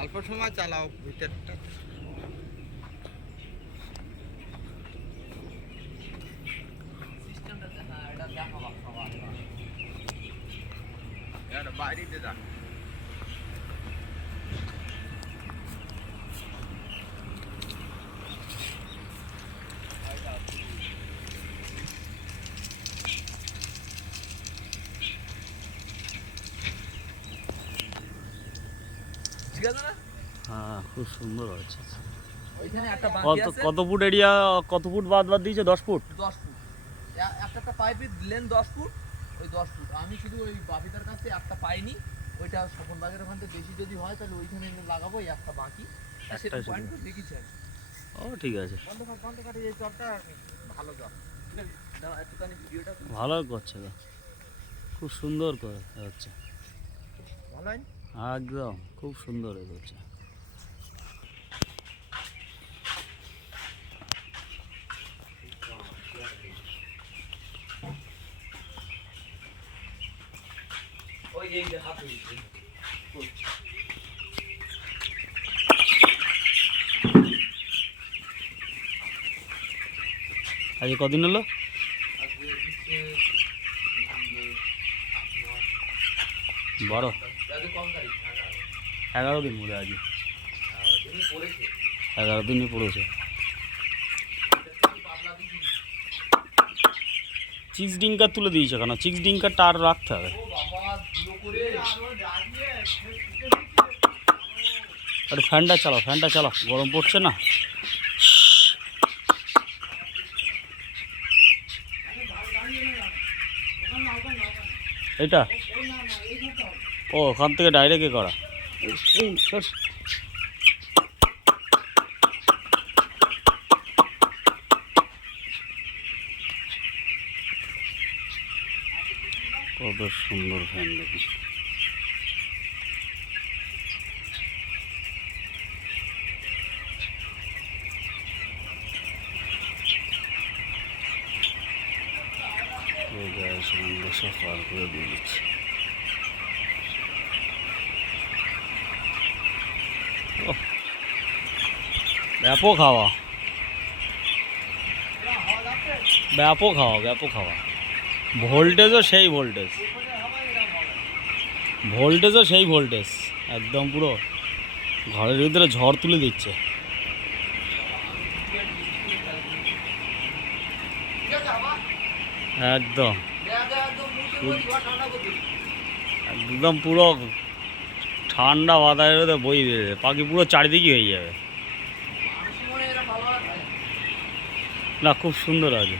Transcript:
অল্প সময় চালাও ভিতরটা। বাইরেতে যা হ্যাঁ, খুব সুন্দর হয়েছে। ওইখানে একটা বাকি আছে। কত ফুট এরিয়া, কত ফুট বাদ দিয়েছে? 10 ফুট। 10 ফুট একটা পাইপের লেন 10 ফুট। ওই 10 ফুট আমি শুধু ওই বাপিদার কাছে একটা পাইনি, ওইটা স্বপন বাগের ওখান থেকে বেশি যদি হয় তাহলে ওইখানে লাগাবো। এই একটা বাকি সেটা পয়েন্ট করে দেখিছে। ও ঠিক আছে, বন্ধ কাটে এই চরটা ভালো চর। ঠিক আছে, দাও একটুখানি ভিডিওটা। ভালো করছে তো, খুব সুন্দর করে হচ্ছে। ভালো হয় একদম খুব সুন্দর হচ্ছে। ওই এই যে হাতে আজকে কদিন হলো? 12 11 দিন মধ্যে আজ 11 দিনই পড়েছে। চিক্স ডিঙ্কার তুলে দিয়েছে কেন? চিক্স ডিঙ্কারটা আর রাখতে হবে। আরে ফ্যানটা চালাও, গরম পড়ছে না? এটা ও ওখান থেকে ডাইরেক্ট করা। কত সুন্দর ফ্যান দেখুন। সব পার করে দিয়ে দিচ্ছি। ব্যাপক হাওয়া, ব্যাপক হাওয়া। ভোল্টেজও সেই ভোল্টেজ, একদম পুরো ঘরের ভিতরে ঝড় তুলে দিচ্ছে। একদম একদম পুরো ঠান্ডা বাতাসের বই দেবে, পাখি পুরো চারিদিকে হয়ে যাবে। না খুব সুন্দর আছে।